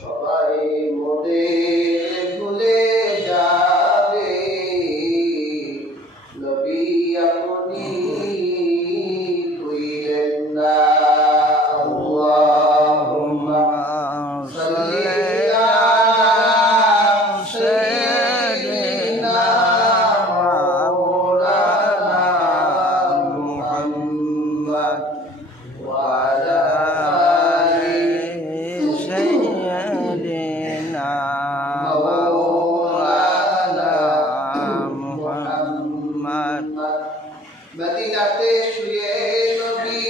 সবাই মোদের ভুলে যাবে, নবী আপনি হইলেন না। আল্লাহুম্মা সাল্লি আলা সাইয়্যিদিনা মাওলানা মুহাম্মদ ওয়া আলা মদিনাতে শুয়ে নবী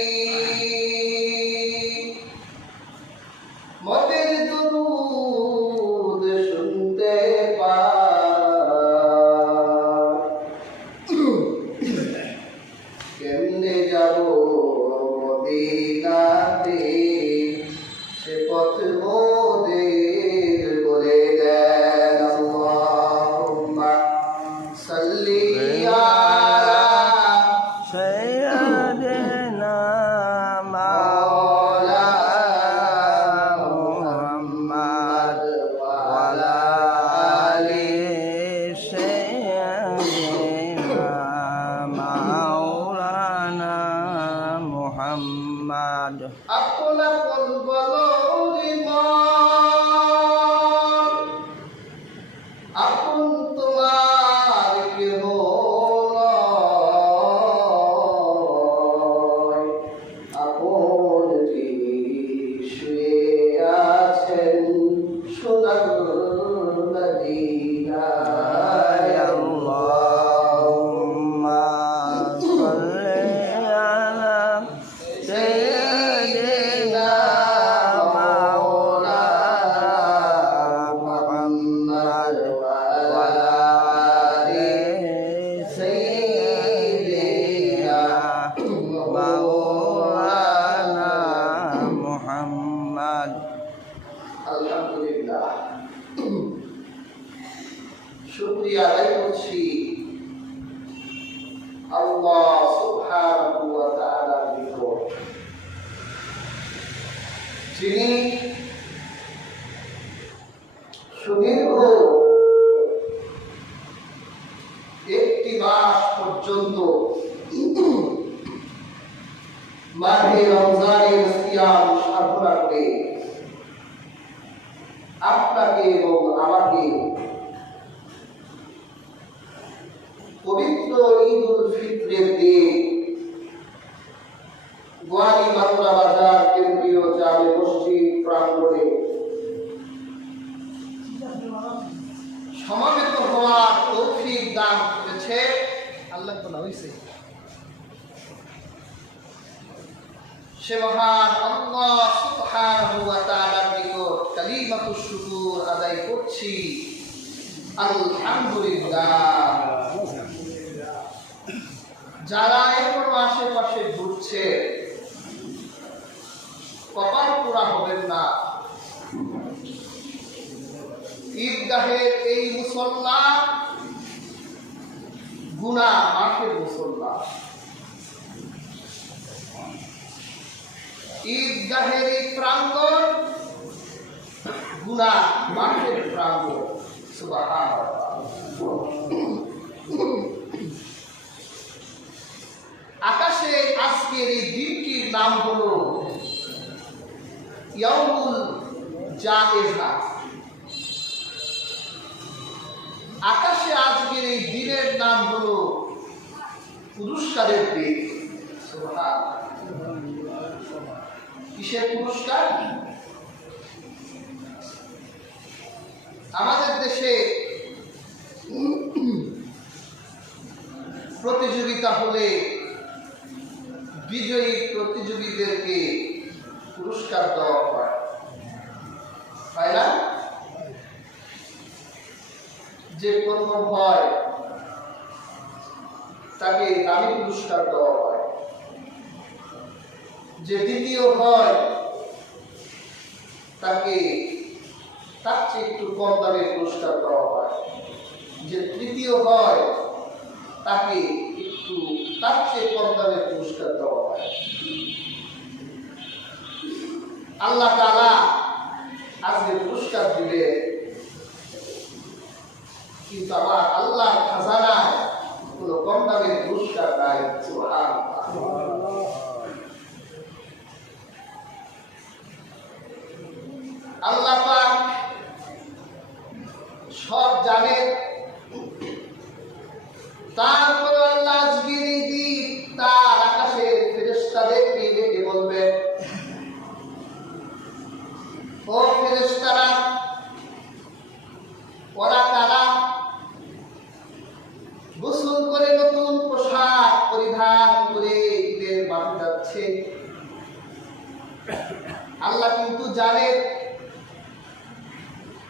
মতের দুরূদ শুনতে কেমনে যাব মদিনাতে, সে পথ মোদের বলে দেন। আল্লাহুম্মা সাল্লি আলা সাইয়্যিদিনা মাওলানা মুহাম্মদ ওয়া আলা আলি সাইয়্যিদিনা মাওলানা মুহাম্মদ। আপনা বলো আপন তোমার কেহ নয়, আপন যিনি শুয়ে আছেন সোনার মদিনায়। আল্লাহুম্মা সাল্লি আলা সাইয়্যিদিনা মাওলানা মুহাম্মদ ওয়া আলা আলি সাইয়্যিদিনা মাওলানা মুহাম্মদ। আলহামদুলিল্লাহ, শুকরিয়া আদায় করছি আল্লাহ সুবহানাহু ওয়া তাআলার নিকট, যিনি সুদীর্ঘ একটি মাস পর্যন্ত মাহে রমজানের সিয়াম সাধনা করে আপনাকে এবং আমাকে পবিত্র ঈদ উল ফিতরের দিন গোয়ালি মাতলা বাজার কেন্দ্রীয় জামে মসজিদ প্রাঙ্গণে সমাবেত হওয়ার তৌফিক দান করেছে। আল্লাহ বলা হয়েছে সে মহান আল্লাহ সুবহানাহু ওয়া তাআলার নিকট কালিমাতুশ শুকর আদায় করছি। আলহামদুলিল্লাহ। যারা এখনো আশেপাশে ঘুরছে, কপাল পোড়া হবেন না। ঈদগাহের এই মুসল্লা গুনাহ মাফের মুসল্লা। ঈদগাহের এই প্রাঙ্গণ গুনাহ মাফের প্রাঙ্গণ। সুবহানাল্লাহ। আকাশে আজকের এই দিনটির নাম হলো ইয়াউমুল জায়েজা। আকাশে আজকের এই দিনের নাম হলো পুরস্কারের দিন। সুবহানাল্লাহ। কিসের পুরস্কার? আমাদের দেশে প্রতিযোগিতা হলে বিজয়ী প্রতিযোগীদেরকে পুরস্কার দেওয়া হয়, তাই না? যে প্রথম হয় তাকে দামি পুরস্কার দেওয়া হয়, যে দ্বিতীয় হয় তাকে তার চেয়ে একটু কম দামে পুরস্কার দেওয়া হয়, যে তৃতীয় হয় তাকে একটু তার চেয়ে কম দামে পুরস্কার দেওয়া হয়। আল্লাহ তাআলা আজকে পুরস্কার দিবে, কিন্তু আমার আল্লাহর খাজানায় কোনো কম দামের পুরস্কার নাই। সুবহানাল্লাহ। আল্লাহ পাক সব জানেন, তারপর আল্লাহ আজকে তার আকাশের ফেরেশতাদেরকে ডেকে বলবেন, ও ফেরেশতারা, ওরা কারা গোসল করে নতুন পোশাক পরিধান করে ঈদের মাঠে যাচ্ছে? আল্লাহ কিন্তু জানেন,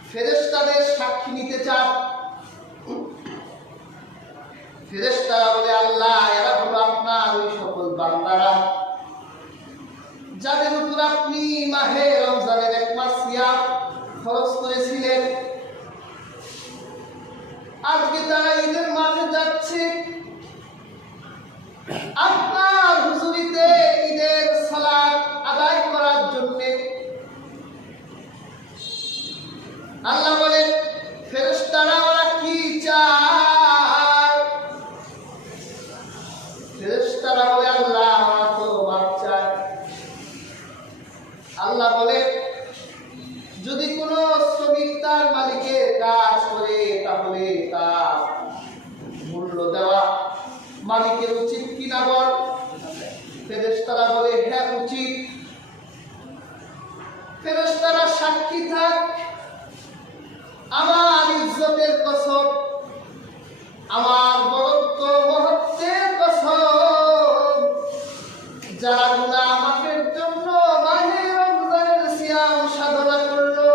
ফেরেশতাদের সাক্ষী নিতে চান। ফেরেশতারা বলে, আল্লাহ এরা হলো আপনার ওই সকল বান্দারা যাদের উপর আপনি মাহে রমজানের 1 মাস সিয়াম খরচ করেছিলেন। আজকে তারা ঈদের মাঠে যাচ্ছে আপনার হুজুরিতে ঈদের সালাত আদায় করার জন্য। আল্লাহ বলেন, ফেরেশতারা ওরা কি চায়? ফেরেশতারা বলে, আল্লাহ ওরা তো মাপ চায়। আল্লাহ বলে, যদি কোনো শ্রমিক তার মালিকের কাজ করে তাহলে তার মূল্য দেওয়া মালিকের উচিত কিনা বল? ফেরেশতারা বলে, হ্যাঁ উচিত। ফেরেশতারা সাক্ষী থাক, আমার ইজ্জতের কসম, আমার বড়ত্ব মহত্বের কসম, যারা গুনাহ মাফের জন্য মাহে রমজানের সিয়াম সাধনা করলো,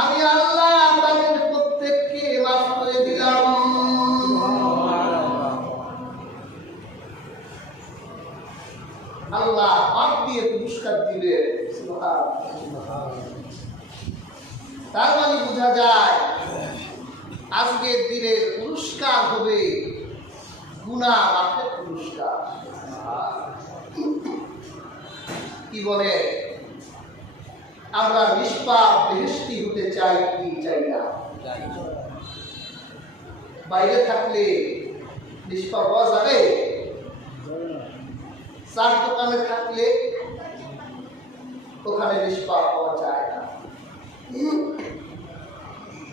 আমি আল্লাহ তাদের প্রত্যেককে মাফ করে দিলাম। আল্লাহ মাফ দিয়ে পুরস্কার দিবে। সুবহানাল্লাহ। তার মানে বোঝা যায় আজকের দিনের পুরস্কার হবে গুনাহ মাফের পুরস্কার। কি বলে, আমরা নিষ্পাপ বেহেশতি হতে চাই কি চাই না? বাইরে থাকলে নিষ্পাপ হওয়া যাবে? চার দোকানে থাকলে ওখানে নিষ্পাপ হওয়া যায় না।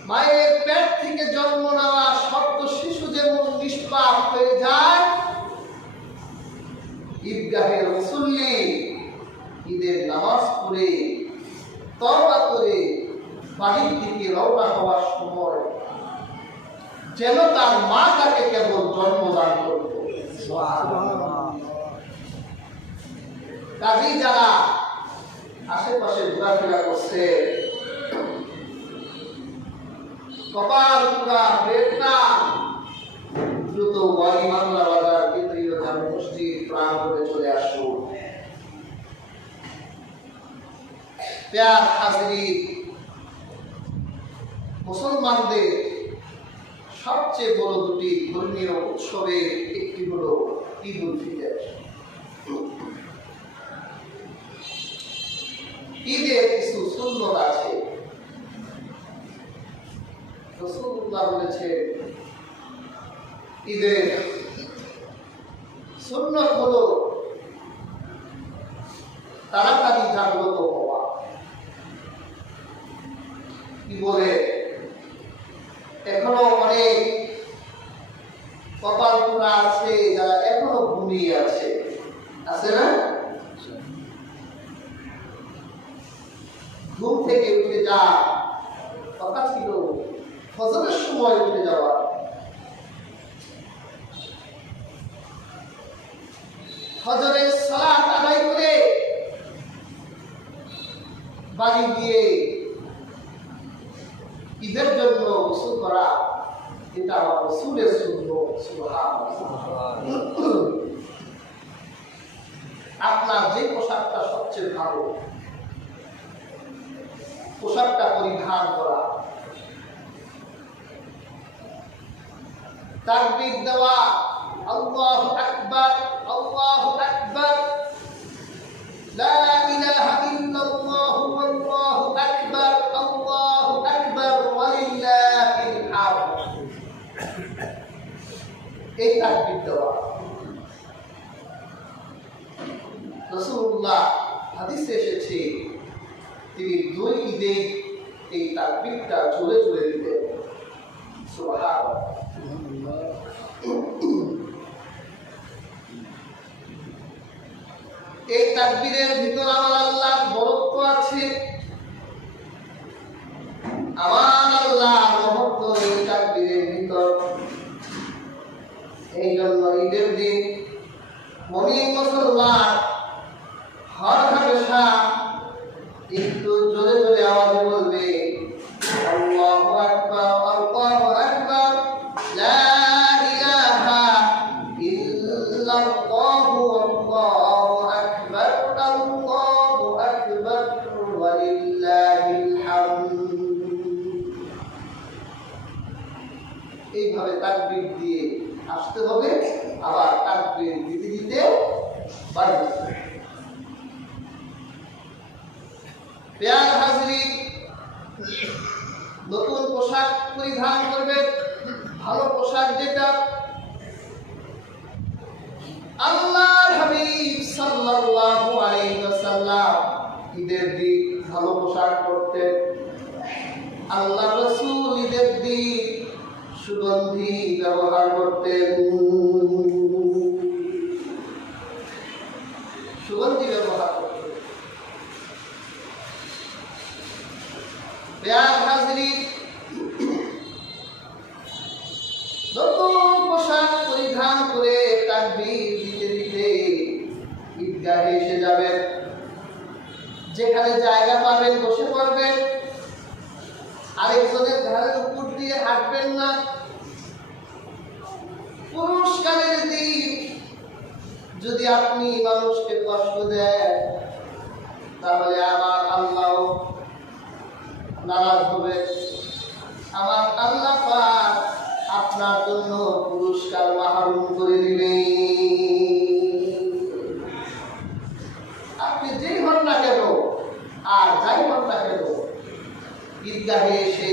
মায়ের পেট থেকে জন্ম নেওয়া সপ্ত শিশু যেমন নিষ্পাপ হয়ে যায়, ঈদগাহের মুসল্লি ঈদের নামাজ পড়ে তওবা করে বাড়ির দিকে রওনা হওয়ার সময় যেন তার মা তাকে কেবল জন্মদান করত। কাজেই যারা আশেপাশে ঘোরাফেরা করছে, কপাল পুরা বেটা, দ্রুত ওয়ালি বাংলা বাজার কেন্দ্রীয় জামে মসজিদ প্রাঙ্গণে চলে আসুন। প্যার হাজির, মুসলমানদের সবচেয়ে বড় দুটি ধর্মীয় উৎসবের একটি হল ঈদ উল ফিতর। ঈদের কিছু সুন্নত আছে। রাসূলুল্লাহ বলেছেন, ঈদের সুন্নত হলো তাড়াতাড়ি জাগ্রত হওয়া। কি বলে, এখনো অনেক কপাল পোড়া আছে যারা এখনো ঘুমিয়ে আছে, আছে না? ঘুম থেকে উঠে যা কথা ছিল ফজরের সময় উঠে যাওয়া, ফজরের সালাত আদায় করে বাড়ি গিয়ে ঈদের জন্য গোসল করা, এটা আমার রাসূলের সুন্নাত। সুবহানাল্লাহ। আপনার যে পোশাকটা সবচেয়ে ভালো, পোশাকটা পরিধান করা, তাকবীর দেওয়া, আল্লাহু আকবার, আল্লাহু আকবার, লা ইলাহা ইল্লাল্লাহু আল্লাহু আকবার, এই তাকবীর দেওয়া। রাসূলুল্লাহ হাদিসে এসেছে তিনি 2 ঈদে এই তাকবীরটা জোরে জোরে দিতেন। সুবহানাল্লাহ। এই তাকবীরের ভিতর আমার আল্লাহর বরকত আছে, আমার আল্লাহর মহত্ব এই তাকবীরের ভিতর। এই জন্য ঈদের দিন মুমিন মুসলমান হর হামেশা একটু জোরে জোরে আওয়াজে বলবে আল্লাহু আকবার, আল্লাহু আকবার, লা ইলাহা ইল্লাল্লাহু, আল্লাহু আকবার, আল্লাহু আকবার, ওয়া লিল্লাহিল হামদ। এইভাবে তাকবীর দিয়ে আসতে হবে, আবার তাকবীর দিতে দিতে বাড়বে। প্রিয় হাজরিন, নতুন পোশাক পরিধান করবেন, ভালো পোশাক যেটা আল্লাহর হাবিব সাল্লাল্লাহু আলাইহি ওয়াসাল্লাম ঈদের দিন ভালো পোশাক পরতেন। আল্লাহর রাসূল ঈদের দিন সুগন্ধি ব্যবহার করতেন, সুগন্ধি ব্যবহার করতেন। নতুন পোশাক পরিধান করে তাকবীর দিতে দিতে ঈদগাহে এসে যাবেন। যেখানে জায়গা পাবেন বসে পড়বেন, আরেকজনের ঘাড়ের উপর দিয়ে হাঁটবেন না। পুরস্কারের দিন যদি আপনি মানুষকে কষ্ট দেন, তাহলে আমার আল্লাহ নারাজ হবে। আমার আল্লাহ পাক আপনার জন্য পুরস্কার মাহরুম করে দিবেন। আপনি যেই হন না কেন আর যাই হন না কেন, ঈদগাহে এসে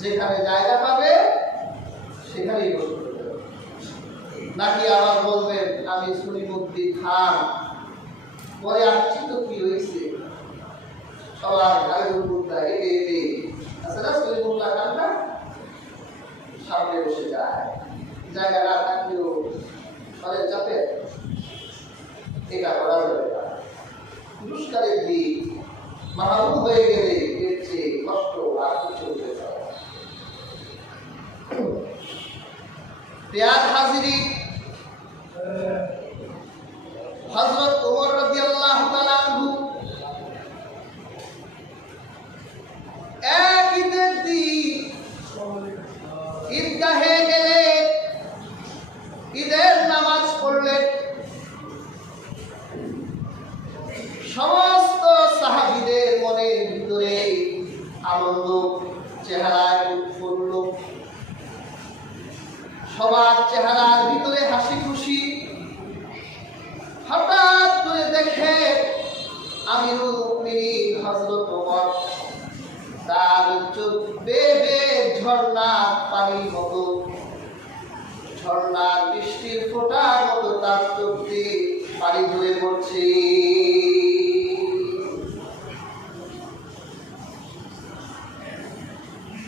যেখানে জায়গা পাবে সেখানেই বসে পড়বেন। নাকি আবার বলবেন আমি সলিমুদ্দিন খান, পরে আসছি তো কি হয়েছে, সবার ঘরের উপরটা হেঁটে হেঁটে আছে না সলিমুল্লাহ খানটা, সামনে বসে যায়, জায়গা না থাকলেও ঘরের চাপে। এটা করা যাবে না। পুরস্কারের দিক মাহরুম হয়ে গেলে এর চেয়ে কষ্ট আর কিছু হতে পারে। প্রিয় হাজিরিন, হযরত ওমর রাদিয়াল্লাহু তাআলা আনহু এক ঈদের দিন ঈদগাহে গেলে ঈদের নামাজ পড়লেন। সমস্ত সাহাবীদের মনের ভিতরে আনন্দ চেহারায় উৎফুল্ল, সবার চেহারার ভিতরে হাসি খুশি। হঠাৎ করে দেখে আমিরুল মুমিনিন হযরত ওমর, তার চোখ বেয়ে বেয়ে ঝর্ণার পানির মতো, ঝর্ণার বৃষ্টির ফোঁটার মতো তার চোখ দিয়ে পানি ঝরে পড়ছে।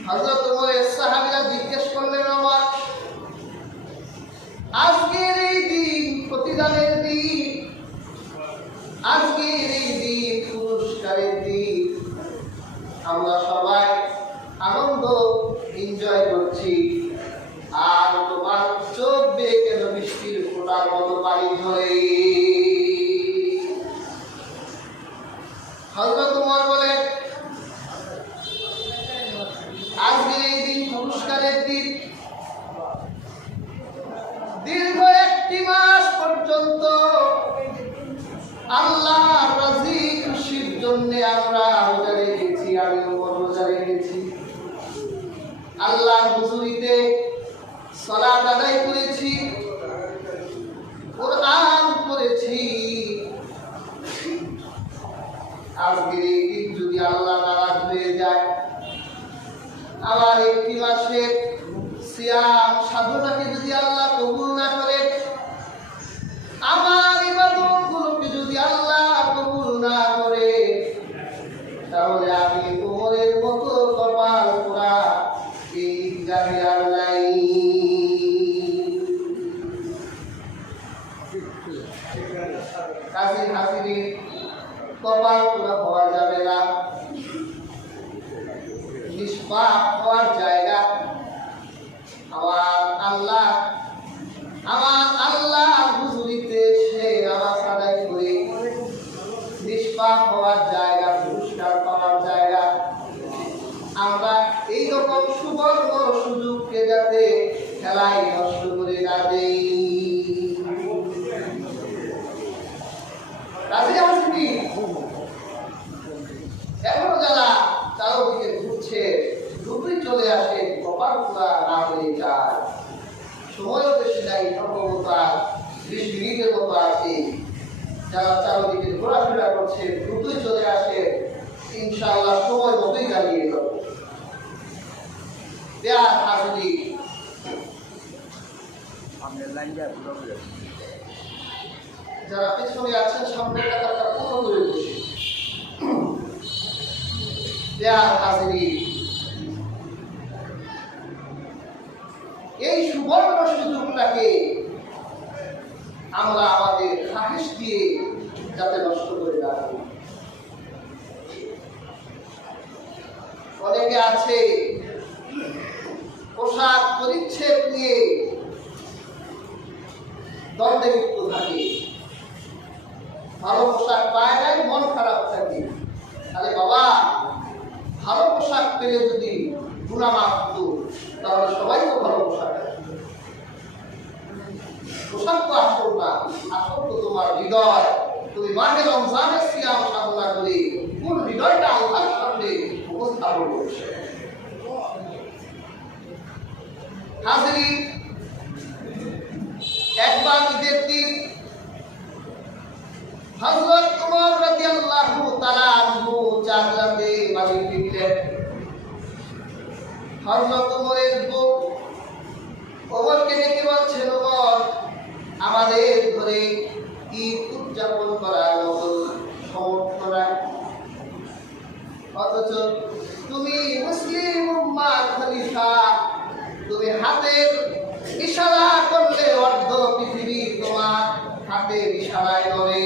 হযরত ওমরের সাহাবীরা জিজ্ঞেস করলেন, ওমর, আজকের এই দিন প্রতিদানের দিন, আজকের এই দিন পুরস্কারের দিন, আমরা সবাই আনন্দ এনজয় করছি, আর তোমার চোখ বেয়ে কেন বৃষ্টির ফোঁটার মতো পানি ঝরে? হযরত ওমর বলে, আজকের এই দিন পুরস্কারের দিন। দীর্ঘ 1 মাস পর্যন্ত আল্লাহর রাজি খুশির জন্য আমরা রোজা রেখেছি, আমি ওমর রোজা রেখেছি। আল্লাহর হুজুরিতে সালাত আদায় করেছি, কোরআন পড়েছি। আজকের এই দিন যদি আল্লাহ নারাজ হয়ে যায়, আমার 1 মাসের সিয়াম সাধনাকে যদি আল্লাহ কবুল না করে, আমার ইবাদতগুলোকে যদি আল্লাহ কবুল না করে, তাহলে আমি ওমরের মতো কপাল পোড়া এই জানে আর নাই। কাজী হাজিরি কপাল পোড়া হওয়া যাবে না, নিষ্পাপ হওয়ার জায়গা আমার আল্লাহ হুজুরিতে সে নামাজ আদায় করে নিষ্পাপ হওয়ার জায়গা, পুরস্কার পাওয়ার জায়গা। আমরা এইরকম সুবর্ণ সুযোগকে যাতে খেলায় নষ্ট করে না দেই। এখনো যারা চারদিকে ঘুরছে, দ্রুতই চলে আসে, কপাল পোড়া না হয়ে যায়। সময়ও বেশি নাই, সম্ভবতা 20 মিনিটের মতো আছে। যারা চারদিকে ঘোরাফেরা করছে, দ্রুতই চলে আসে, ইনশাআল্লাহ সময় মতোই দাঁড়িয়ে যাবে। যারা পেছনে আছেন সামনে টাকাটা পুরো করে বসে। এই সুবর্ণ সুযোগটাকে আমরা আমাদের সাহস দিয়ে যাতে নষ্ট করে না দিই। অনেকে আছে পোশাক পরিচ্ছদ নিয়ে দ্বন্দ্বে লিপ্ত থাকে, ভালো পোশাক পায় নাই, মন খারাপ থাকে। আরে বাবা, ভালো পোশাক পেলে যদি গুনাহ মাফ হতো, তাহলে সবাই তো ভালো পোশাক পায়। পোশাক তো আসল না, আসল তো তোমার হৃদয়। তুমি মাহে রমজানের সিয়াম সাধনা করে কোন হৃদয়টা আল্লাহর সামনে উপস্থাপন করছে। হাজির, একবার ঈদের দিন হযরত ওমর রাদিয়াল্লাহু তাআলা আনহু চাঁদরাতে বাড়ি ফিরলেন। হযরত ওমরের বউ ওমরকে ডেকে বলছেন, ওমর, আমাদের ঘরে ঈদ উদযাপন করার মতো সমর্থ নাই, অথচ তুমি মুসলিম উম্মার খলিফা, তুমি হাতের ইশারা করলে অর্ধ পৃথিবী তোমার হাতের ইশারায় নড়ে।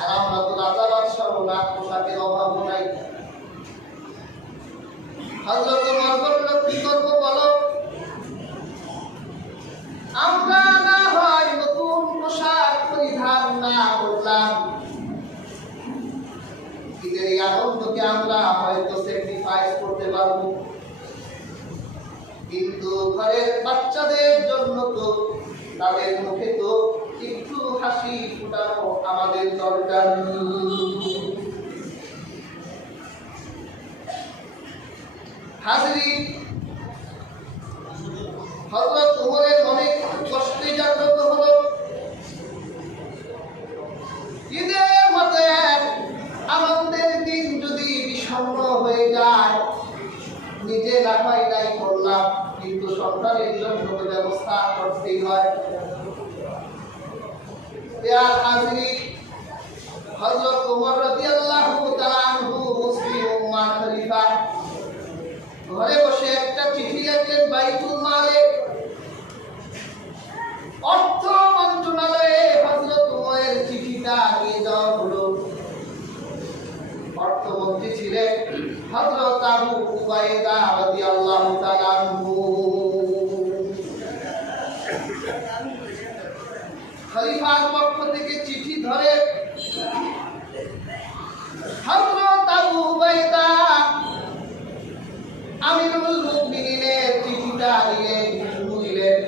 আর আমরা তো রাজা বাদশাহ নাক পোশাকের অভাব নাই। হযরত ওমর বলল, কি করবো বলো? আমরা না হয় নতুন পোশাক পরিধান না করলাম, ঈদের এই আনন্দকে আমরা হয়তো স্যাক্রিফাইস করতে পারবো, কিন্তু ঘরের বাচ্চাদের জন্য তো তাদের মুখে তো একটু হাসি ফুটানো আমাদের দরকার। হাজির, হযরত ওমরের মনে কষ্টে জাগ্রত হলো। ঈদের মতো এক আনন্দের দিন যদি বিষণ্ণ হয়ে যায়, নিজে না হয় নাই করলাম, কিন্তু সন্তানের জন্য ব্যবস্থা করতেই হয়। হযরত ওমর রাদিয়াল্লাহু তাআলা আনহু মুসলিম উম্মাহ খলিফা, ঘরে বসে একটা চিঠি লিখলেন বাইতুল মালে, অর্থ মন্ত্রণালয়ে হযরত ওমরের চিঠিটা নিয়ে যাওয়া হলো। অর্থমন্ত্রী ছিলেন হযরত আবু উবাইদা রাদিয়াল্লাহু তাআলা আনহু। খলিফার পক্ষ থেকে চিঠি ধরে হযরত আবু উবাইদা আমিরুল মুমিনিনের চিঠিটা নিলেন।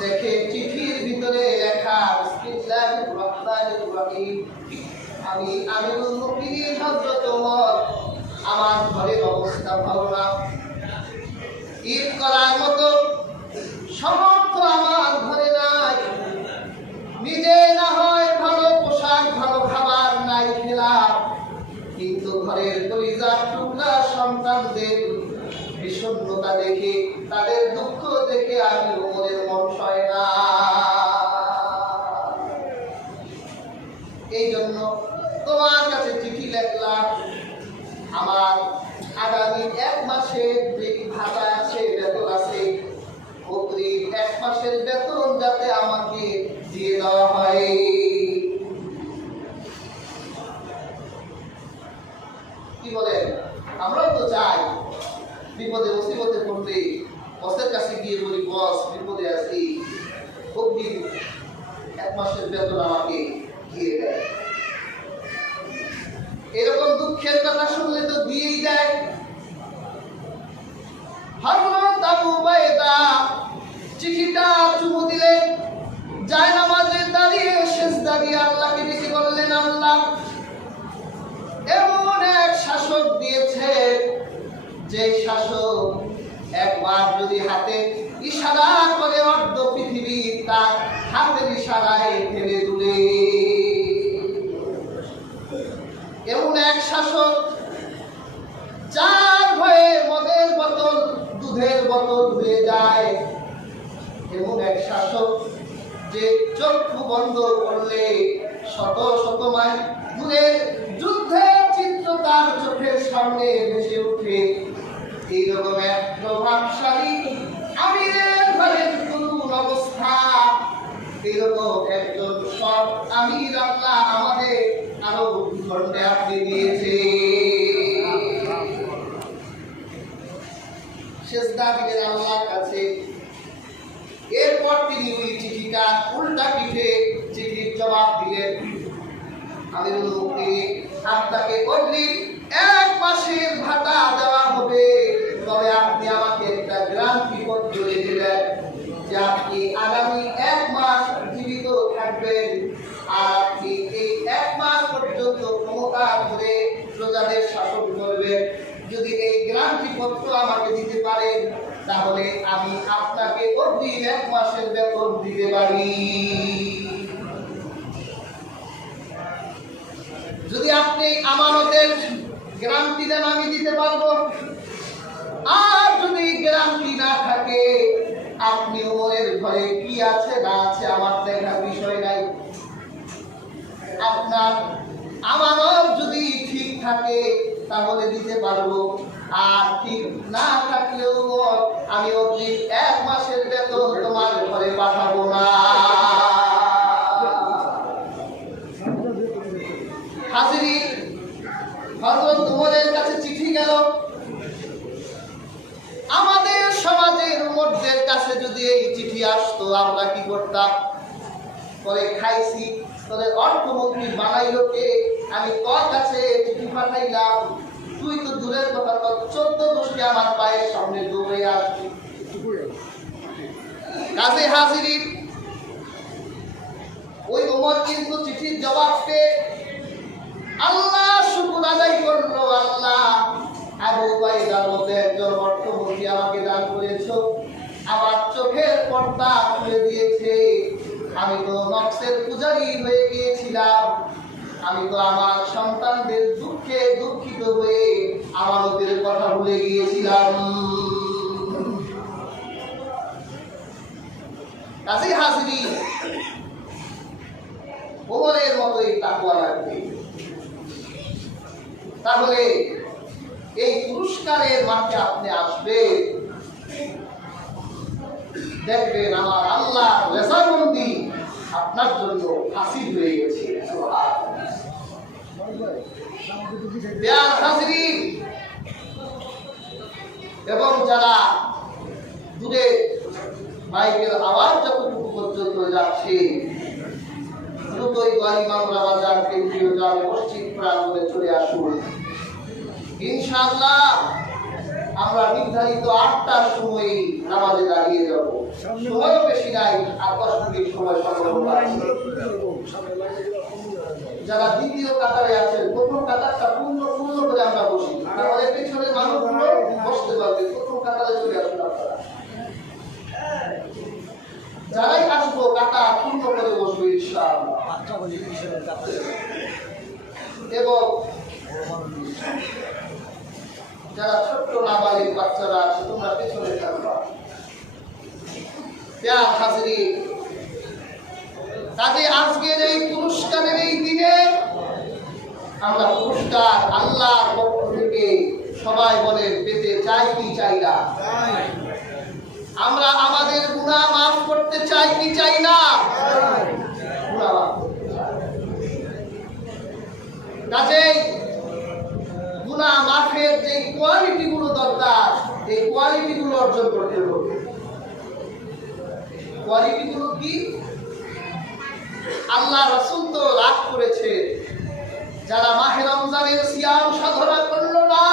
দেখে চিঠির ভিতরে লেখা, বিসমিল্লাহির রহমানির রহিম, আমি আমিরুল মুমিনিন হযরত ওমর, আমার ঘরের অবস্থা ভালো না, ঈদ করার মতো সমর্থ আমার ঘরে নাই, নিজে না হয় ভালো পোশাক ভালো খাবার নাই খেলাম, কিন্তু দেখে, তাদের দুঃখ দেখে আমি ওমরের মন সয় না। এই জন্য তোমার কাছে চিঠি লিখলাম, আমার আগামী 1 মাসের যে ভাতা আছে, বেতন আছে, অগ্রিম 1 মাসের বেতন যাতে আমাকে দিয়ে দেওয়া হয়। কি বলেন? আমরাও তো চাই বিপদে মুসিবতে পড়লে বসের কাছে গিয়ে বলি, বস বিপদে আছি, অগ্রিম 1 মাসের বেতন আমাকে দিয়ে দেয়। এরকম দুঃখের কথা শুনলে তো দিয়েই দেয়। হযরত আবু উবাইদা চিঠিটা চুমু দিলেন, জায়নামাজে দাঁড়িয়ে সিজদা দিয়ে আল্লাহকে ডেকে বললেন, আল্লাহ, এমন এক শাসক দিয়েছে যে শাসক একবার যদি হাতে ইশারা করে অর্ধ পৃথিবী তার হাতের ইশারায় ফেলে তুলে। এমন এক শাসক যার ভয়ে মদের বোতল দুধের বোতল হয়ে যায়। এমন এক শাসক যে চক্ষু বন্ধ করলে শত শত মাইল দূরের যুদ্ধের চিত্র তার চোখের সামনে ভেসে উঠে। এইরকম এক প্রভাবশালী আমিরের ঘরের করুণ অবস্থা, এইরকম একজন সৎ আমির আল্লাহ আমাদের আরো ভূখণ্ডে আপনি দিয়েছে। সিজদা দিলেন আল্লাহর কাছে। এরপর তিনি ওই চিঠিটা উল্টা পিঠে চিঠির জবাব দিলেন, আমিরুল মুমিনিন, আপনাকে অগ্রিম 1 মাসের ভাতা দেওয়া হবে, তবে আপনি আমাকে একটা গ্যারান্টি পত্র দিলেন যে আপনি আগামী 1 মাস জীবিত থাকবেন, আর আপনি এই 1 মাস পর্যন্ত ক্ষমতা ধরে প্রজাদের শাসন করবেন। যদি এই গ্যারান্টি পত্র আমাকে দিতে পারেন, তাহলে আমি আপনাকে অগ্রিম 1 মাসের বেতন দিতে পারি। যদি আপনি আমানতের গ্যারান্টি দেন, আমি দিতে পারবো। আর যদি গ্যারান্টি না থাকে, আপনি ওমরের ঘরে কি আছে না আছে আমার দেখার বিষয় নাই। আপনার আমানত যদি ঠিক থাকে তাহলে দিতে পারবো, আর ঠিক না থাকলেও আমি অগ্রিম 1 মাসের বেতন তোমার ঘরে পাঠাবো না। হাজিরিন, হযরত ওমরের কাছে চিঠি গেল। আমাদের সমাজের উমরদের কাছে যদি এই চিঠি আসতো, আমরা কি করতাম? পরে খাইছি, তোরে অর্থমন্ত্রী বানাইলো কে? আমি তোর কাছে চিঠি পাঠাইলাম, তুই তো দূরের কথা, 14 গোষ্ঠী আমার পায়ের সামনে দৌড়ে আসবি। কাজে হাজিরিন, ওই ওমর কিন্তু চিঠির জবাব পেয়ে আল্লাহ শুকর আদায় করলো। আল্লাহ, আবু উবাইদার মধ্যে একজন অর্থমন্ত্রী আমাকে দান করেছো, আমার চোখের পর্দা খুলে দিয়েছে। আমি তো নকশের পূজারী হয়ে গিয়েছিলাম, আমি তো আমার সন্তানদের দুঃখে দুঃখিত হয়ে আমানতের কথা ভুলে গিয়েছিলাম। কাজী হাজিরিন, ওমরের মতোই তাকওয়া লাগবে। তাহলে এই পুরস্কারের মাঠে আপনি আসবেন, দেখবেন আমার আল্লাহ রেজামন্দি আপনার জন্য হাসিল হয়ে গেছে। এবং যারা দূরে মাইকের আওয়াজ যতটুকু পর্যন্ত যাচ্ছে, দ্রুতই ইমামরা বাজার কেন্দ্রীয় জামে মসজিদ প্রাঙ্গণে চলে আসুন। ইনশাআল্লাহ আমরা নির্ধারিত 8টার সময় নামাজে দাঁড়িয়ে যাব। সময়ও বেশি নাই, আর 10 মিনিট সময় সংগ্রহ আছে। যারা দ্বিতীয় কাতারে আছেন, প্রথম কাতারটা পূর্ণ করে আমরা বসি, তাহলে পেছনের মানুষগুলো বসতে পারবে। প্রথম কাতারে চলে আসুন আপনারা। যারাই আসবো কাতা পূর্ণ করে বসবো ইনশাআল্লাহ। এবং যারা ছোট্ট নাবালিগ বাচ্চারা আছে তোমরা পেছনে থাকবা। প্রিয় হাজিরিন, কাজে আজকের এই পুরস্কারের এই দিনে আমরা পুরস্কার আল্লাহর পক্ষ থেকে সবাই বলেন পেতে চাই কি চাই না? আমরা আমাদের গুনাহ মাফ করতে চাই কি চাই না? গুনাহ মাফ করতে চাই। কাজেই গুনাহ মাফের যে কোয়ালিটি গুলো দরকার, এই কোয়ালিটি গুলো অর্জন করতে হবে। কোয়ালিটি গুলো কি? আল্লাহ রাসূল তো রাগ করেছে যারা মাহে রমজানের সিয়াম সাধনা করলো না,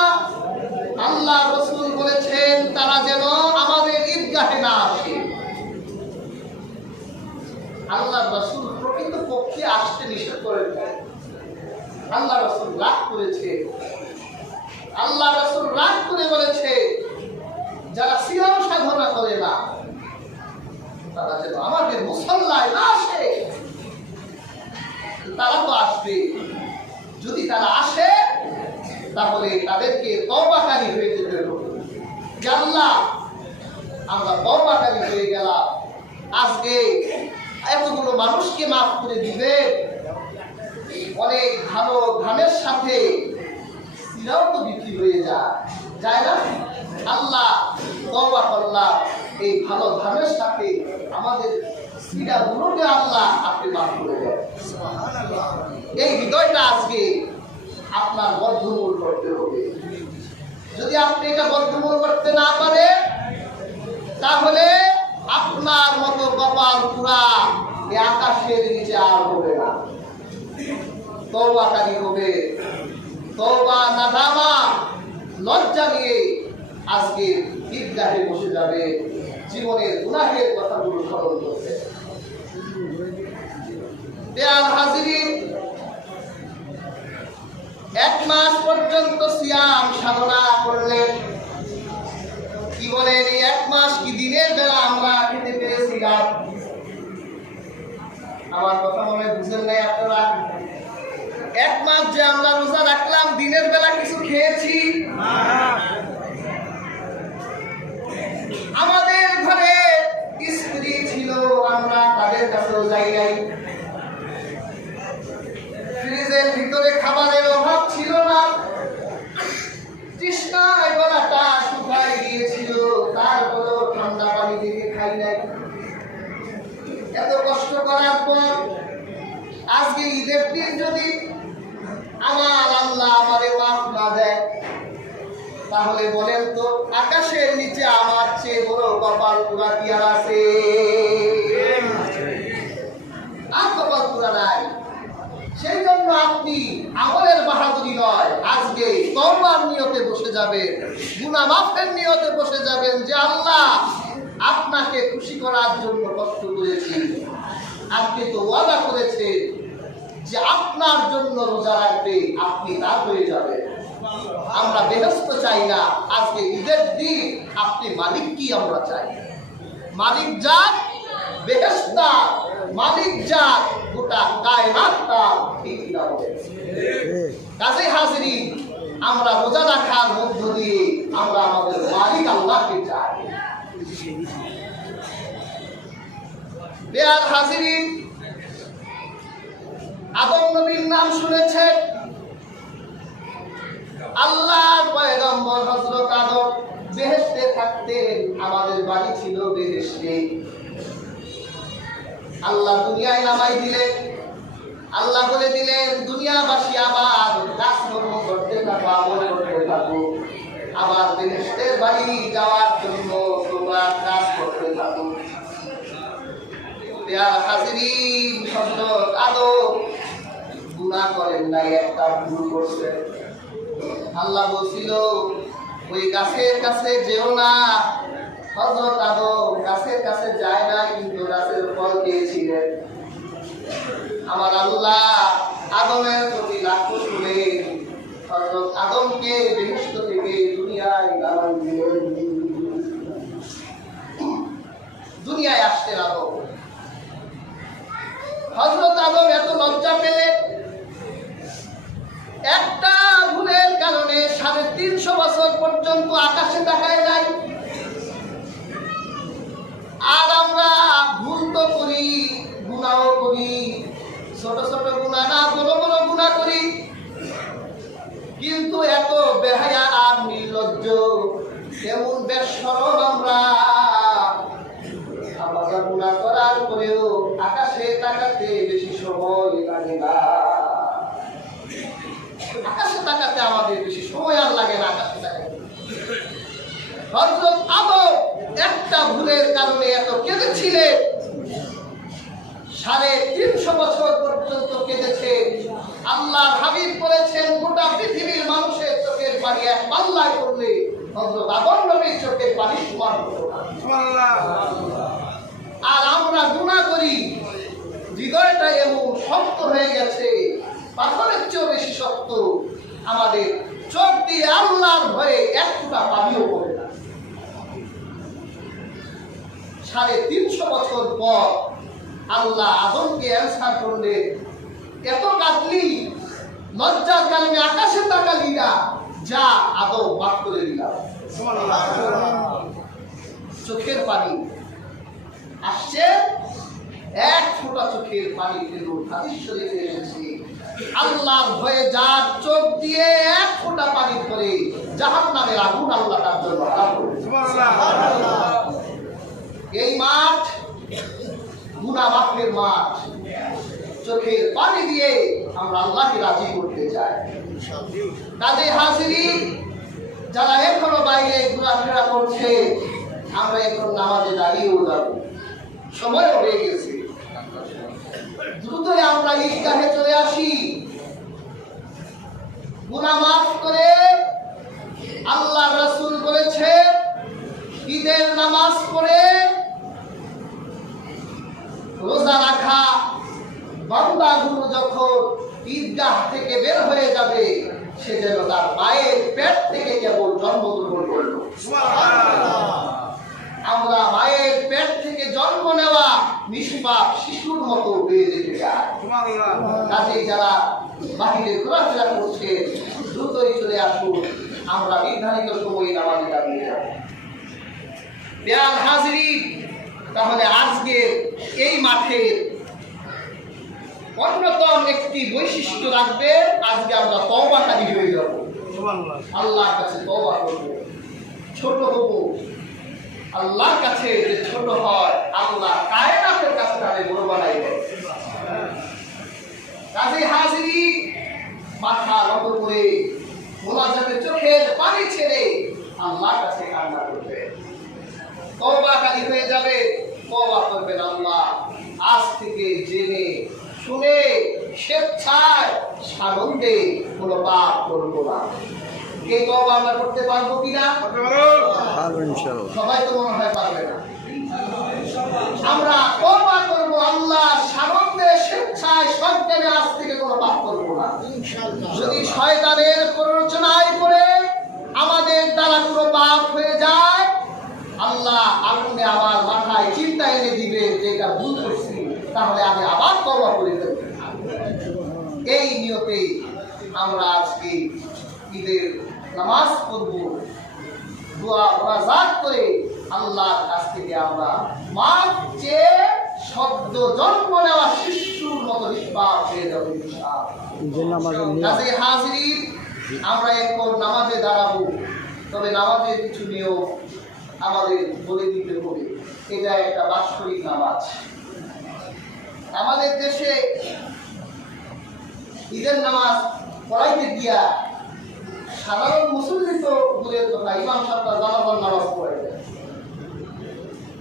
আল্লাহ রাসূল বলেছেন তারা যেন আমাদের ঈদগাহে না আসে। আল্লাহ রাসূল প্রকৃত পক্ষে আসতে নিষেধ করেছেন। আল্লাহ রাসূল রাগ করেছে। আল্লাহ রাসূল রাগ করে বলেছে যারা সিয়াম সাধনা করে না তারা যেন আমাদের মুসল্লায় না আসে। তারা তো আসবে, যদি তারা আসে তাহলে তাদেরকে তওবাকারী হয়ে যেতে হবে। যে আল্লাহ আমরা তওবাকারী হয়ে গেলাম, আজকে এতগুলো মানুষকে মাফ করে দিবে। অনেক ভালো ধানের সাথে সিরাও তো বিক্রি হয়ে যায় না? আল্লাহ তওবা করলাম, এই ভালো ধানের সাথে আমাদের সিরাগুলোকে আল্লাহ আপনি মাফ করে দেন। এই হৃদয়টা আজকে আপনার বদ্ধমূল করতে হবে। যদি আপনি এটা বদ্ধমূল করতে না পারেন তাহলে আপনার মতো কপাল পুরা এই আকাশের নিচে আর হবে না। তওবাকারী হবে, তওবা নাদামা লজ্জা নিয়ে আজকে ঈদগাহে বসে যাবে, জীবনের গুনাহের কথাগুলো স্মরণ করবে। প্রিয় হাজিরিন, 1 মাস পর্যন্ত সিয়াম সাধনা করলেন। কি বলেন, এই 1 মাস কি দিনের বেলা আমরা খেতে পেরেছিলাম? আমার কথা মনে বুঝেন নাই আপনারা? 1 মাস যে আমরা রোজা রাখলাম, দিনের বেলা কিছু খেয়েছি? আমাদের ঘরে স্ত্রী ছিল, আমরা তাদের কাছেও যাই নাই। ফ্রিজের ভিতরে খাবারের অভাব ছিল না, তৃষ্ণায় গলাটা শুকায় গিয়েছিল, তারপরেও ঠান্ডা পানি থেকে খাই নাই। এত কষ্ট করার পর আজকে ঈদের দিন যদি আমার আল্লাহ আমারে মাফ না দেয়, তাহলে বলেন তো আকাশের নিচে আমার চেয়ে বড় কপাল পুরা কি আর আছে? আর কপাল পুরা নাই। সেই জন্য আপনি আমলের বাহাদুরি নয়, আজকে তওবার নিয়তে বসে যাবেন, গুনাহ মাফের নিয়তে বসে যাবেন যে আল্লাহ আপনাকে খুশি করার জন্য কষ্ট করেছি। আপনি তো ওয়াদা করেছেন যে আপনার জন্য রোজা রাখবে, আপনি তা হয়ে যাবেন। আমরা বেহেশত চাই না, আজকে ঈদের দিন আপনি মালিক কি আমরা চাই? মালিক যাক বেহেশতা, মালিক যাক গোটা কায়নাতটা, ঠিক না বলেন? কাজে হাজিরিন, আমরা রোজা রাখার মধ্য দিয়ে আমরা আমাদের মালিক আল্লাহকে চাই। প্রিয় হাজিরিন, আদম নবীর নাম শুনেছেন? আল্লাহর পয়গম্বর হযরত আদম বেহেশতে থাকতেন, আমাদের বাড়ি ছিল বেহেশতে। আল্লাহ দুনিয়ায় নামাই দিলেন, আল্লাহ বলে দিলেন দুনিয়াবাসী আবার কাজকর্ম করতে থাকো, আমল করতে থাকো, আবার বেহেশতের বাড়ি যাওয়ার জন্য তোমরা কাজ করতে থাকো। প্রিয় হাজিরিন, হযরত আদম গুনাহ করেন নাই, একটা ভুল করছেন। আল্লাহ বলছিল ওই গাছের কাছে যেও না। হযরত আদম গাছের কাছে যায় না, কিন্তু গাছের ফল খেয়েছিলেন। আমার আল্লাহ আদমের প্রতি রাগ করে হযরত আদমকে বেহেশত থেকে দুনিয়ায় নামাই দিলেন। দুনিয়ায় আসতেন আদম। হযরত আদম এত লজ্জা পেলেন, একটা ভুলের কারণে 350 বছর পর্যন্ত আকাশে তাকায় নাই। আর আমরা ভুল তো করি, গুনাহও করি, ছোট ছোট গুনাহ না বড় বড় গুনাহ করি, কিন্তু এত বেহায়া আর নির্লজ্জ, এমন বেশরম আমরা গুনাহ করার পরেও আকাশে তাকাতে বেশি সময় লাগে না। আকাশে তাকাতে আমাদের বেশি সময় আর লাগে না। আকাশে তাকাতে হযরত আদম একটা ভুলের কারণে এত কেঁদেছিলেন, 350 বছর পর্যন্ত কেঁদেছে। আল্লাহর হাবিব বলেছেন গোটা পৃথিবীর মানুষের চোখের পানি এক পাল্লায় করলে হযরত আদম নবীর চোখের পানি সমান হতো না। আর আমরা গুনাহ করি, হৃদয়টা এমন শক্ত হয়ে গেছে, পাথরের চেয়েও বেশি শক্ত। আমাদের চোখ দিয়ে আল্লাহর ভয়ে এক ফোঁটা পানিও পড়ে না। 350 বছর পর আল্লাহ আদমকে অ্যানসার করলেন, এত কাঁদলি, লজ্জার কারণে আকাশে তাকালি না, যা আদম মাফ করে দিলাম। চোখের পানি আসছে, এক ফোঁটা চোখের পানি ফেলুন। হাদিস শরীফে এসেছে আল্লাহর ভয়ে যার চোখ দিয়ে এক ফোঁটা পানি পড়ে জাহান্নামের আগুন আল্লাহ তার জন্য হারাম করে। এই মাঠ গুনাহ মাফের মাঠ। চোখের পানি দিয়ে আমরা আল্লাহকে রাজি করতে চাই। কাজে হাজিরিন, যারা এখনো বাইরে ঘোরাফেরা করছে, আমরা এখন নামাজে দাঁড়িয়েও যাব, সময় হয়ে গেছে। দ্রুতই আমরা ঈদগাহে চলে আসি, গুনাহ মাফ করে। আল্লাহ রাসূল বলেছে ঈদের নামাজ পড়ে রোজা রাখা বান্দাগুলো যখন ঈদগাহ থেকে বের হয়ে যাবে, সে যেন তার মায়ের পেট থেকে কেবল জন্মগ্রহণ করলো। আমরা মায়ের পেট থেকে জন্ম নেওয়া নিষ্পাপ শিশুর মতো হয়ে যেতে চাই। কাজেই যারা বাহিরে ঘোরাফেরা করছে, দ্রুতই চলে আসুন, আমরা নির্ধারিত সময়ে নামাজে দাঁড়িয়ে যাব। বেয়াল হাজিরিন, তাহলে আজকে এই মাঠে অন্যতম একটি বৈশিষ্ট্য রাখবে, আজকে আমরা তওবাকারী হয়ে যাব, আল্লাহর কাছে তওবা করব, ছোট হব। আল্লাহর কাছে যে ছোট হয়, আল্লাহ কায়নাতের কাছে তাদের বড় বানাই দেয়। কাজে হাজিরিন, মাথা নত করে মোনাজাতে চোখের পানি ছেড়ে আল্লাহর কাছে কান্না করবে, তওবাকারী হয়ে যাবে, তওবা করবেন। আল্লাহ, আজ থেকে জেনে শুনে স্বেচ্ছায় সানন্দে কোনো পাপ করবো না। এই তওবা আমরা করতে পারবো কিনা? সবাই তো মনে হয় পারবে না। আমরা তওবা করব, আল্লাহ সানন্দে স্বেচ্ছায় সজ্ঞানে আজ থেকে কোনো পাপ করবো না। যদি শয়তানের প্ররোচনায় পড়ে আমাদের দ্বারা কোনো পাপ হয়ে যায়, আল্লাহ আগুনে আমার মাথায় চিন্তা এনে দিবে যে এটা ভুল করছি, তাহলে আমি আবার তওবা করে দেব। এই নিয়তে আমরা আজকে ঈদের নামাজ পড়ব, দোয়া মুনাজাত করে আল্লাহর কাছ থেকে আমরা মাফ চেয়ে শব্দ জন্ম নেওয়া শিশুর মতো নিষ্পাপ হয়ে যাবো ইনশাআল্লাহ। কাজে হাজিরিন, আমরা এখন নামাজে দাঁড়াবো, তবে নামাজের কিছু নিয়ম আমাদের বলে দিতে হবে। এটা একটা বাৎসরিক নামাজ। আমাদের দেশে ঈদের নামাজ পড়াইতে গিয়া সাধারণ মুসল্লি তো দূরের কথা, ইমাম সাহেবরা জানাজার নামাজ পড়াই দেয়।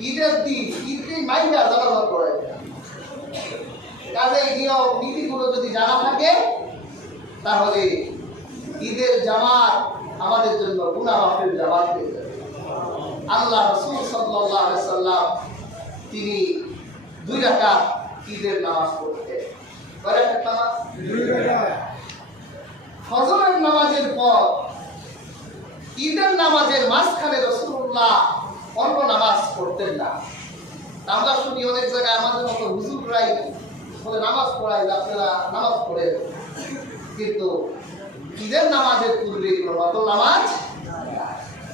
ঈদের দিন ঈদকে মাইন্ডা জানাজার পড়াই দেয়। কাজে এই নিয়ম নীতিগুলো যদি জানা থাকে, তাহলে ঈদের জামাত আমাদের জন্য গুনাহ মাফের জামাত হয়ে যাবে। আল্লাহ রাসূল সাল্লাল্লাহু আলাইহি ওয়াসাল্লাম তিনি 2 রাকাত ঈদের নামাজ পড়তেন। কয় রাকাত নামাজ? 2 রাকাত। ফজরের নামাজের পর ঈদের নামাজের মাঝখানে রাসূলুল্লাহ অন্য নামাজ পড়তেন না। আমরা শুনি অনেক জায়গায় আমাদের মতো হুজুররাই বলে নামাজ পড়ায়, আপনারা নামাজ পড়েন, কিন্তু ঈদের নামাজের পূর্বে কোনো নফল নামাজ।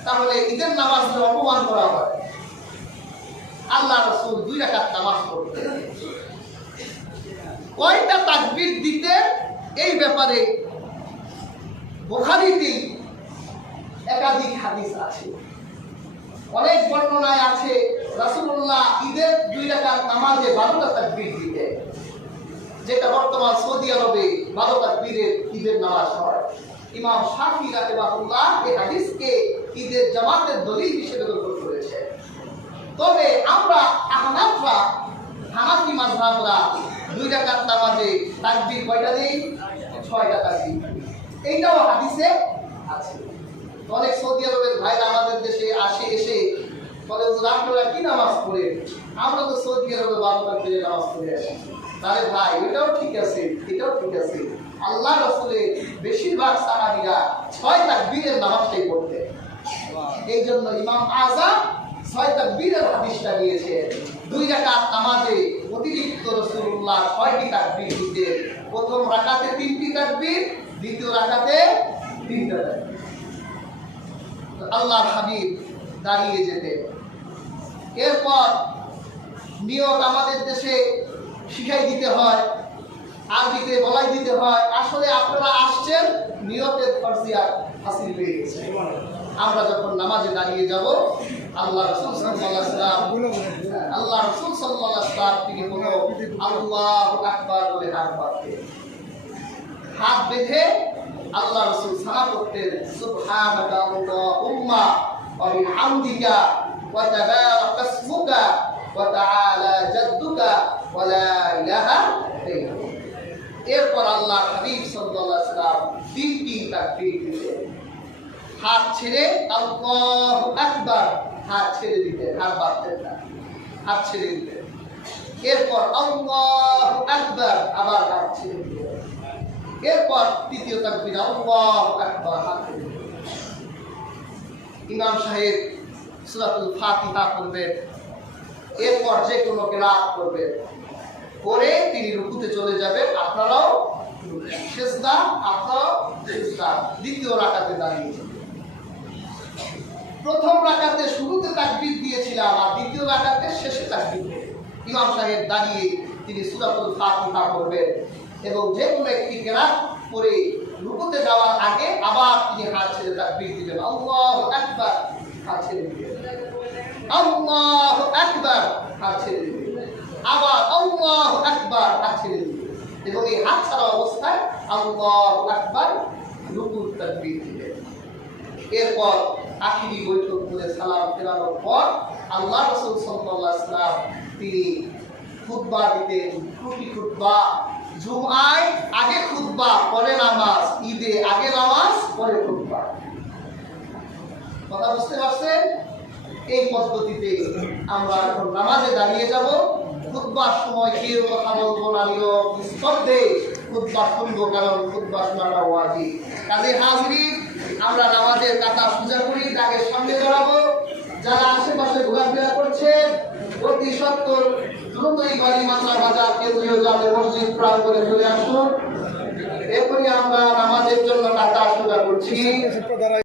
তাহলে ঈদের নামাজকে অপমান করা হয়। আল্লাহ রাসূল 2 রাকাত নামাজ পড়তেন। কয়টা তাকবীর দিতে এই ব্যাপারে বুখারীতে একাধিক হাদিস আছে। অনেক বর্ণনায় আছে রাসূলুল্লাহ ঈদের 2 রাকাত নামাজে 12টা তাকবীর দিতেন, যেটা বর্তমান সৌদি আরবে 12 তাকবীরের ঈদের নামাজ হয়। ইমাম শাফি রাহিমাহুল্লাহ এই হাদিসকে ঈদের জামাতের দলিল হিসেবে গ্রহণ করেছে। তবে আমরা আহনাফরা, হানাফি মাযহাবরা 2 রাকাত নামাজে তাকবীর কয়টা দেই? 6টা তাকবীর। এইটাও হাদিসে আছে। অনেক সৌদি আরবের ভাইরা আমাদের দেশে এসে বলে, হুজুর আপনারা কি নামাজ পড়েন? আমরা তো সৌদি আরবে 12 তাকবীরের নামাজ পড়ে আসি। তাহলে ভাই এটাও ঠিক আছে, এটাও ঠিক আছে। আল্লাহ রাসূলের বেশিরভাগ সাহাবীরা 6 তাকবীরের নামাজটাই পড়তেন। এই জন্য ইমাম আযম 6 তাকবীরের হাদিসটা দিয়েছেন। 2 রাকাত নামাজে অতিরিক্ত রাসূলুল্লাহ 6টি তাকবীর দিতেন। প্রথম রাকাতে 3টি তাকবীর, দ্বিতীয় রাকাতে 3টা তাকবীর। আল্লাহর হাবিব দাঁড়িয়ে যেতেন। এরপর নিয়ত আমাদের দেশে শিখাই দিতে হয়, আরবিতে বলাই দিতে হয়। আসলে আপনারা আসছেন, নিয়তের ফরজিয়াত হাসিল হয়ে গেছে। আমরা যখন নামাজে দাঁড়িয়ে যাব, আল্লাহ রাসূল সাল্লাল্লাহু আলাইহি ওয়াসাল্লাম তিনি বলো আল্লাহু আকবার বলে হাত বেঁধে আল্লাহ রাসূল সালাত করতেন, সুবহানাকা আল্লাহুম্মা ওয়া বিহামদিকা ওয়া তাবারাকা ইসমুকা ওয়া তাআলা জাদ্দুকা ওয়া লা ইলাহা ইল্লা। এরপর আল্লাহ হাবিব সাল্লাল্লাহু আলাইহি ওয়াসাল্লাম 3টি তাকবীর দিতেন। হাত ছেড়ে আল্লাহু আকবার, হাত ছেড়ে দিতেন, হাত বাঁধতেন না, হাত ছেড়ে দিতেন। এরপর আল্লাহু আকবার, আবার হাত ছেড়ে দিতেন। এরপর তৃতীয় তাকবীর আল্লাহু আকবার, হাত ছেড়ে দিতেন। ইমাম সাহেব সূরাতুল ফাতিহা পড়বেন, এরপর যে কোনো কিরাত করবেন, করে তিনি রুকুতে চলে যাবেন। আপনারাও সিজদা, আপনারাও সিজদা। দ্বিতীয় রাকাতে দাঁড়িয়ে প্রথম রাকাতে শুরুতে তাকবীর দিয়েছিলাম, আর দ্বিতীয় রাকাতে শেষে তাকবীর দেব। ইমাম সাহেব দাঁড়িয়ে তিনি সূরাতুল ফাতিহা পড়বেন এবং যে কোনো একটি কিরাত পড়ে রুকুতে যাওয়ার আগে আবার তিনি হাত ছেড়ে তাকবীর দিবেন, আল্লাহু আকবার, হাত ছেড়ে দিবেন, আল্লাহু আকবার, হাত ছেড়ে দিবেন, আবার আল্লাহু আকবার, হাত ছেড়ে দিবেন এবং এই হাত ছাড়া অবস্থায় আল্লাহু আকবার রুকুর তাকবীর দিবেন। এরপর আখিরি বৈঠক করে সালাম ফেরানোর পর আল্লাহ রাসূল সাল্লাল্লাহু আলাইহি ওয়াসাল্লাম তিনি খুতবা দিতেন। প্রতি খুতবা, জুমআয় আগে খুতবা পরে নামাজ, ঈদে আগে নামাজ পরে খুতবা। কথা বুঝতে পারছেন? এই পদ্ধতিতে আমরা এখন নামাজে দাঁড়িয়ে যাব। খুতবার সময় কেউ কথা বলবো না, নিয়ম স্তব্ধে খুতবা শুনবো, কারণ খুতবা শোনাটা ওয়াজিব। কাজে হাজিরিন, আমরা নামাজের কাতা পূজা করি, তাকে সামনে দাঁড়াবো। যারা আশেপাশে ঘোরাফেরা করছেন অতি সত্বর দ্রুতই বাড়ি মাত্রা বাজার কেন্দ্রীয় জামে মসজিদ প্রাঙ্গণে চলে আসুন। এরপরই আমরা নামাজের জন্য কাতা পূজা করছি।